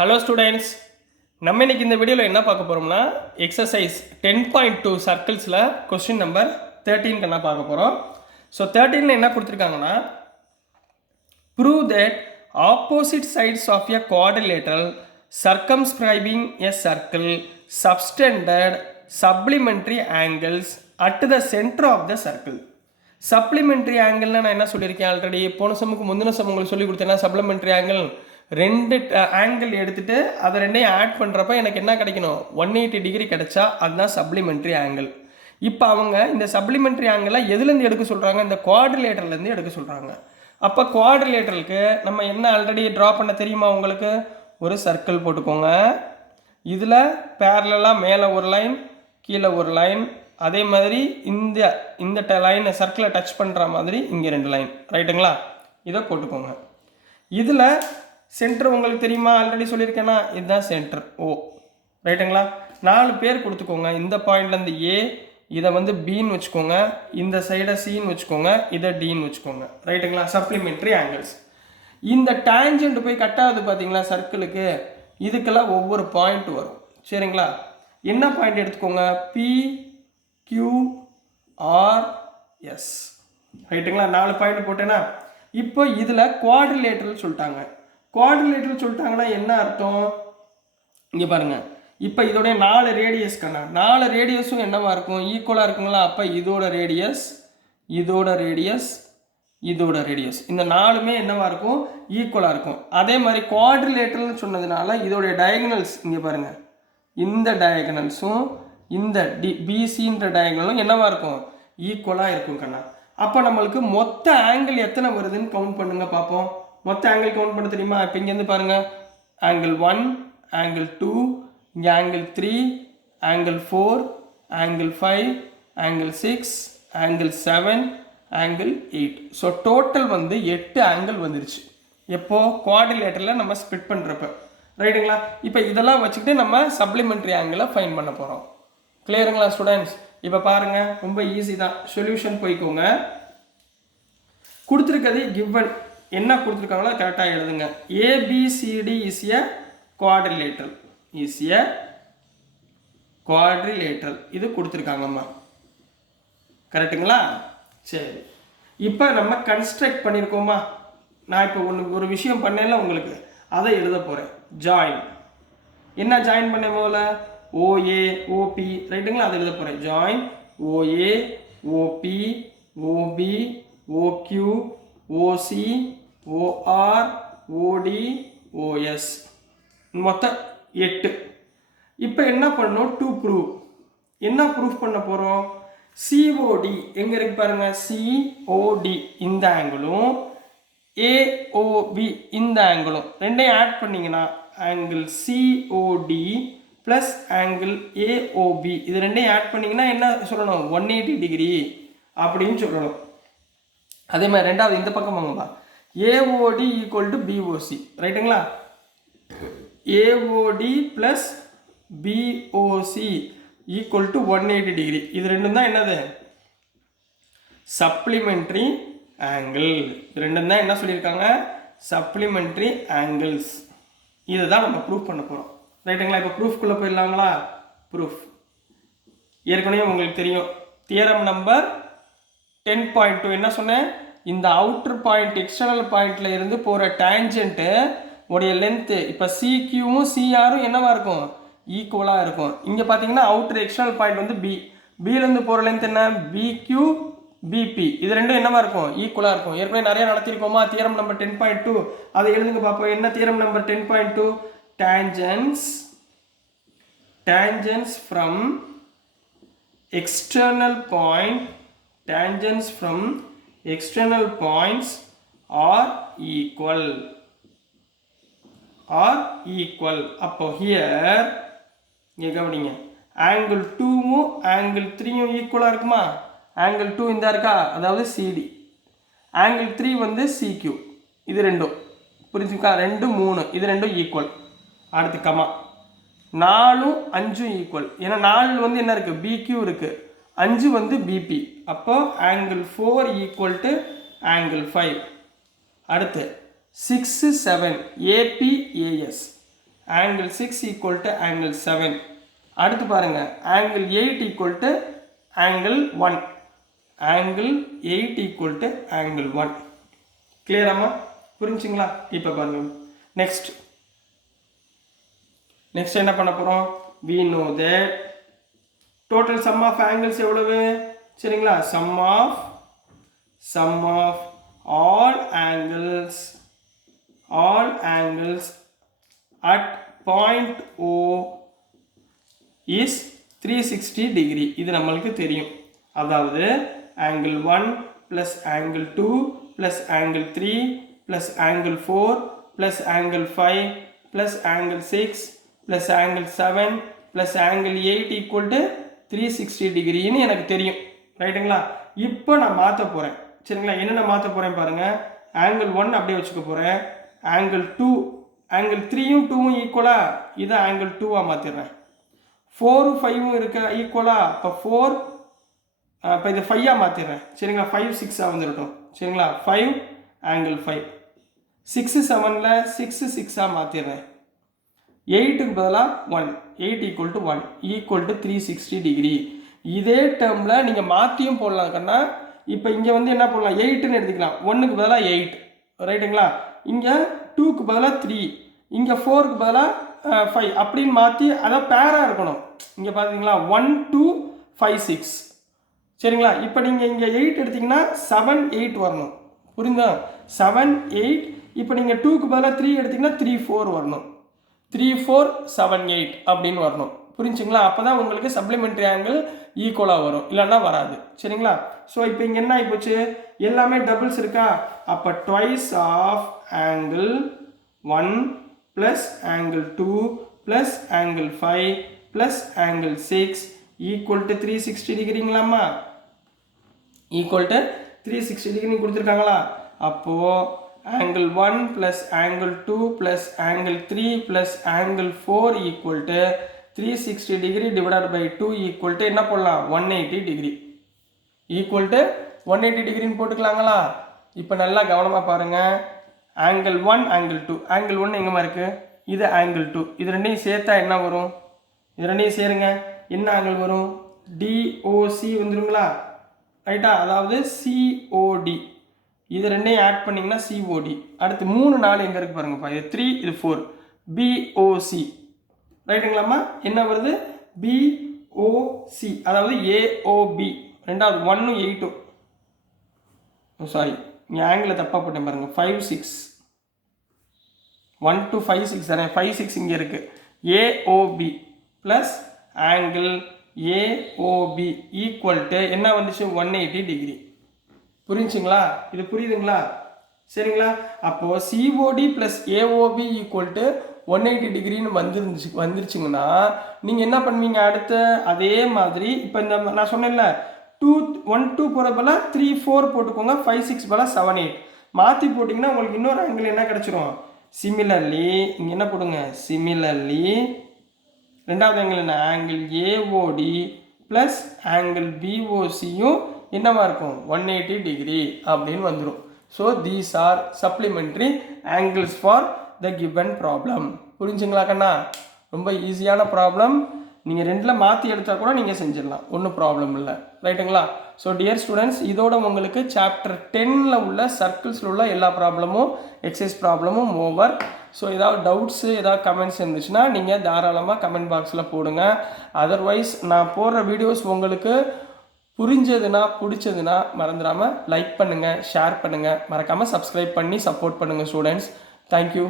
Hello students, நம்ம இன்னைக்கு இந்த வீடியோவில் என்ன பார்க்க போகிறோம்னா எக்ஸசைஸ் 10.2 சர்க்கிள்ஸில் கொஸ்டின் நம்பர் 13 என்ன பார்க்க போகிறோம். ஸோ 13 என்ன கொடுத்துருக்காங்கன்னா, prove that opposite sides of a quadrilateral circumscribing a circle subtended supplementary angles at the center of the circle. Supplementary ஆங்கிள்னா நான் என்ன சொல்லியிருக்கேன் ஆல்ரெடி, போன சமுக்கு முந்தின சம் உங்களுக்கு சொல்லி கொடுத்தேன்னா சப்ளிமெண்ட்ரி ஆங்கிள் ரெண்டு ஆங்கிள் எடுத்துகிட்டு அதை ரெண்டையும் ஆட் பண்ணுறப்ப எனக்கு என்ன கிடைக்கணும், 180 டிகிரி கிடைச்சா அதுதான் சப்ளிமெண்ட்ரி ஆங்கிள். இப்போ அவங்க இந்த சப்ளிமெண்ட்ரி ஆங்கிளை எதுலேருந்து எடுக்க சொல்கிறாங்க, இந்த குவாட்ரிலேட்டர்லேருந்து எடுக்க சொல்கிறாங்க. அப்போ குவாட்ரிலேட்டருக்கு நம்ம என்ன ஆல்ரெடி ட்ரா பண்ண தெரியுமா உங்களுக்கு, ஒரு சர்க்கிள் போட்டுக்கோங்க. இதில் பேரலாக மேலே ஒரு லைன் கீழே ஒரு லைன், அதே மாதிரி இந்த லைனை சர்க்கிளை டச் பண்ணுற மாதிரி இங்கே 2 லைன், ரைட்டுங்களா? இதை போட்டுக்கோங்க. இதில் சென்டர் உங்களுக்கு தெரியுமா, ஆல்ரெடி சொல்லியிருக்கேன்னா இதுதான் சென்டர் ஓ, ரைட்டுங்களா? 4 பேர் கொடுத்துக்கோங்க. இந்த பாயிண்ட்லேருந்து ஏ, இதை வந்து பின்னு வச்சுக்கோங்க, இந்த சைடை சின்னு வச்சுக்கோங்க, இதை டின்னு வச்சுக்கோங்க, ரைட்டுங்களா? Supplementary angles. இந்த டேஞ்சன்ட் போய் கட் ஆகுது பார்த்தீங்களா சர்க்கிளுக்கு, இதுக்கெல்லாம் ஒவ்வொரு பாயிண்ட் வரும், சரிங்களா? என்ன பாயிண்ட் எடுத்துக்கோங்க, பி கியூ ஆர் எஸ், ரைட்டுங்களா? 4 பாயிண்ட் போட்டேன்னா இப்போ இதில் குவாட்ரிலேட்டரல் சொல்லிட்டாங்க. குவாட்ரிலேட்டரல் சொல்லிட்டாங்கன்னா என்ன அர்த்தம், இங்கே பாருங்கள். இப்போ இதோடைய 4 ரேடியஸ்க்கான 4 ரேடியஸும் என்னவா இருக்கும், ஈக்குவலாக இருக்குங்களா? அப்போ இதோட ரேடியஸ், இதோட ரேடியஸ், இதோட ரேடியஸ், இந்த 4மே என்னவா இருக்கும், ஈக்குவலாக இருக்கும். அதே மாதிரி குவாட்ரிலேட்டரல்னு சொன்னதுனால இதோடைய டயகனல்ஸ் இங்கே பாருங்கள், இந்த டயகனல்ஸும் இந்த பிசின்ற டயகனலும் என்னவா இருக்கும், ஈக்குவலாக இருக்கும் கண்ணா. அப்போ நம்மளுக்கு மொத்த ஆங்கிள் எத்தனை வருதுன்னு கவுண்ட் பண்ணுங்க பார்ப்போம். மொத்த ஆங்கிள் கவுண்ட் பண்ண தெரியுமா? இப்போ இங்கேருந்து பாருங்கள், ஆங்கிள் 1, ஆங்கிள் 2, இங்கே angle 3, angle 4, angle 5, angle 6, angle 7, angle 8. So total வந்து 8 ஆங்கிள் வந்துருச்சு. எப்போ குவாட்ரிலேட்டரில் நம்ம ஸ்ப்ளிட் பண்ணுறப்ப, ரைட்டுங்களா? இப்போ இதெல்லாம் வச்சுக்கிட்டு நம்ம சப்ளிமெண்ட்ரி ஆங்கிளை ஃபைன் பண்ண போகிறோம். கிளியருங்களா ஸ்டூடெண்ட்ஸ்? இப்போ பாருங்கள், ரொம்ப ஈஸி தான். சொல்யூஷன் போய்க்கோங்க. கொடுத்துருக்கிறது கிவன், என்ன கொடுத்துருக்காங்களோ கரெக்டாக எழுதுங்க. ABCD is a quadrilateral, is a quadrilateral, இது கொடுத்துருக்காங்கம்மா, கரெக்டுங்களா? சரி, இப்போ நம்ம கன்ஸ்ட்ரக்ட் பண்ணியிருக்கோமா? நான் இப்போ ஒரு விஷயம் பண்ணல உங்களுக்கு, அதை எழுத போகிறேன். ஜாயின், என்ன ஜாயின் பண்ண போல, ஓஏ ஓபி, ரைட்டுங்களா? அதை எழுத போகிறேன். Join OA OB OB OQ OC OR OD OS, மொத்தம் 8. இப்போ என்ன பண்ணணும், டு ப்ரூவ். என்ன ப்ரூஃப் பண்ண போகிறோம், சிஓடி எங்கே இருக்கு பாருங்க, சிஓடி இந்த ஆங்கிளும் ஏஓபி இந்த ஆங்கிளும் ரெண்டையும் ஆட் பண்ணிங்கன்னா angle COD plus angle AOB, இது ரெண்டையும் ஆட் பண்ணிங்கன்னா என்ன சொல்லணும், 180 டிகிரி அப்படின்னு சொல்லணும். அதே மாதிரி ரெண்டாவது இந்த பக்கம் வாங்கப்பா, ஏஓடி ஈக்குவல் டு பிஓசி, ரைட்டுங்களா? AOD plus POC equal to 180 degree. இது ரெண்டும் தான் என்னது, சப்ளிமெண்ட்ரி ஆங்கிள். இது ரெண்டும் தான் என்ன சொல்லியிருக்காங்க, சப்ளிமெண்ட்ரி ஆங்கிள்ஸ். இதை தான் நம்ம ப்ரூஃப் பண்ண போகிறோம், ரைட்டுங்களா? இப்போ ப்ரூஃப்குள்ளே போயிடலாங்களா? ப்ரூஃப் ஏற்கனவே உங்களுக்கு தெரியும். தியரம் நம்பர் 10.2 என்ன சொன்னேன், இந்த அவுட்டர் பாயிண்ட் எக்ஸ்டர்னல் பாயிண்ட்ல இருந்து போகிற டேஞ்சன்ட்டு உடைய லென்த்து இப்போ சிக்யூவும் சிஆரும் என்னவா இருக்கும், ஈக்குவலாக இருக்கும். இங்கே பார்த்தீங்கன்னா அவுட்டர் எக்ஸ்டர்னல் பாயிண்ட் வந்து பிலேருந்து போகிற லென்த் என்ன, பிக்யூ பிபி, இது ரெண்டும் என்னவா இருக்கும், ஈக்குவலாக இருக்கும். ஏற்கனவே நிறைய நடத்திருக்கோமா தியரம் நம்பர் 10.2, அதை எழுதுங்க பார்ப்போம். என்ன theorem number 10.2, tangents from external point, tangents from external points are equal, அப்போ here இங்கே கவனிங்க, ஆங்கிள் 2வும் ஆங்கிள் 3யும் ஈக்குவலாக இருக்குமா? ஆங்கிள் 2 இந்த இருக்கா, அதாவது சிடி, ஆங்கிள் 3 வந்து சிக்யூ, இது ரெண்டும் புரிஞ்சுக்கா, 2 3 இது ரெண்டும் ஈக்குவல். அடுத்து கமா 4 5 ஈக்குவல், ஏன்னா 4 வந்து என்ன இருக்குது, பிக்யூ இருக்குது, 5 வந்து பிபி, அப்போ ஆங்கிள் 4 ஈக்குவல் டு ஆங்கிள் 5. அடுத்து 6 7 ஏபிஏஎஸ், angle 6 equal to angle 7. அடுத்து பாருங்க angle 8 equal to angle 1. angle 8 equal to angle 1. கிளியராமா? புரிஞ்சுங்களா? இப்போ பாருங்க நெக்ஸ்ட் என்ன பண்ண போகிறோம்? we know that total sum of angles எவ்வளவு? சரிங்களா? sum of all angles at point O is 360 degree. இது நம்மளுக்கு தெரியும். அதாவது angle 1 plus angle 2 plus angle 3 plus angle 4 plus angle 5 plus angle 6 plus angle 7 plus angle 8 equal to 360 degree ன்னு எனக்கு தெரியும். ரைட்டுங்களா? இப்போ நான் மாற்ற போகிறேன். சரிங்களா? என்னென்ன மாற்ற போகிறேன் பாருங்கள். angle 1 அப்படியே வச்சுக்க போகிறேன். angle 2 angle 3யும் 2வும் ஈக்குவலா, இதை angle 2ஆக மாற்றிடுறேன். 4 5வும் இருக்க ஈக்குவலா, இப்போ 4 இப்போ இதை 5ஆக மாற்றிடுறேன். சரிங்களா? 5 6ஆக வந்துடட்டும். சரிங்களா? 5 angle 5 6 7ல் 6 6ஆக மாற்றிடுறேன். 8க்கு பதிலாக 1 8 equal to 1 equal to 360 degree. இதே டேர்மில் நீங்கள் மாற்றியும் போடலாம் கண்ணா. இப்போ இங்கே வந்து என்ன போடலாம்? 8ன்னு எடுத்துக்கலாம். 1க்கு பதிலாக 8 ரைட்டுங்களா? இங்கே 2க்கு பதிலாக 3, இங்கே 4க்கு பதிலாக 5 அப்படின்னு மாற்றி அதான் பேராக இருக்கணும். இங்கே பார்த்தீங்களா 1 2 5 6. சரிங்களா? இப்போ நீங்கள் இங்கே 8 எடுத்திங்கன்னா 7 8 வரணும். புரியுதா? 7 8. இப்போ நீங்கள் 2க்கு பதிலாக 3 எடுத்திங்கன்னா 3 4 வரணும். 3 4 7 8 அப்படின்னு வரணும். புரிஞ்சுங்களா? அப்போ தான் உங்களுக்கு சப்ளிமெண்ட்ரி ஆங்கிள் ஈக்குவலாக வரும், இல்லைன்னா வராது. சரிங்களா? ஸோ இப்போ இங்கே என்ன ஆகிப்போச்சு? எல்லாமே டபுள்ஸ் இருக்கா? அப்போ twice of angle 1 plus angle 2 plus angle 5 plus angle 6 equal to 360 டிகிரிங்களாம்மா? ஈக்குவல் டு 360 டிகிரி கொடுத்துருக்காங்களா? அப்போது angle 1 plus angle 2 plus angle 3 plus angle 4 equal to 360 degree divided by 2 equal to என்ன போடலாம்? 180 degree. equal to 180 degree போட்டுக்கலாங்களா? இப்போ நல்லா கவனமாக பாருங்கள். angle 1 angle 2 angle 1 எங்கேமா இருக்குது? இது angle 2. இது ரெண்டையும் சேர்த்தா என்ன வரும்? இது ரெண்டையும் சேருங்க. என்ன ஆங்கிள் வரும்? DOC வந்துருங்களா? ரைட்டா? அதாவது COD. இது ரெண்டையும் ஆட் பண்ணிங்கன்னா COD. அடுத்து 3 4 எங்கே இருக்குது பாருங்கப்பா? இது 3 இது 4 BOC. ரைட்டுங்களாம்மா? என்ன வருது? BOC. அதாவது AOB. ரெண்டாவது 1 8. சாரி, இங்கே ஆங்கிள் தப்பாக போட்டேன் பாருங்கள். 5 6 1 to 5 6 தானே? 5 6 இங்கே இருக்குது. AOB plus angle AOB equal to என்ன வந்துச்சு? 180 டிகிரி. புரிஞ்சுங்களா? இது புரியுதுங்களா? சரிங்களா? அப்போது COD plus AOB equal to 180 டிகிரின்னு வந்துருச்சுங்கன்னா நீங்கள் என்ன பண்ணுவீங்க? அடுத்து அதே மாதிரி இப்போ இந்த நான் சொன்னேன்ல 2 1 2 போகிறப்பல 3 4 போட்டுக்கோங்க. 5 6 பதிலாக 7 8 மாற்றி போட்டிங்கன்னா உங்களுக்கு இன்னொரு ஆங்கிள் என்ன கிடச்சிரும்? சிமிலர்லி இங்கே என்ன போடுங்க? சிமிலர்லி ரெண்டாவது ஆங்கிள் என்ன? ஆங்கிள் AOD ப்ளஸ் ஆங்கிள் BOCயும் என்னவா இருக்கும்? 180 டிகிரி அப்படின்னு வந்துடும். So these are supplementary angles for the given problem. புரிஞ்சுங்களா கண்ணா? ரொம்ப ஈஸியான ப்ராப்ளம். நீங்கள் ரெண்டில் மாற்றி எடுத்தால் கூட நீங்கள் செஞ்சிடலாம், ஒன்றும் ப்ராப்ளம் இல்லை. ரைட்டுங்களா? ஸோ டியர் ஸ்டூடெண்ட்ஸ், இதோட உங்களுக்கு சாப்டர் 10ல் உள்ள சர்க்கிள்ஸில் உள்ள எல்லா ப்ராப்ளமும் எக்ஸசைஸ் ப்ராப்ளமும் ஓவர். ஸோ ஏதாவது டவுட்ஸு ஏதாவது கமெண்ட்ஸ் இருந்துச்சுன்னா நீங்கள் தாராளமாக கமெண்ட் பாக்ஸில் போடுங்க. அதர்வைஸ் நான் போடுற வீடியோஸ் உங்களுக்கு புரிஞ்சதுன்னா பிடிச்சதுன்னா மறந்துடாமல் லைக் பண்ணுங்கள், ஷேர் பண்ணுங்கள், மறக்காமல் சப்ஸ்கிரைப் பண்ணி சப்போர்ட் பண்ணுங்கள் ஸ்டூடெண்ட்ஸ். தேங்க்யூ.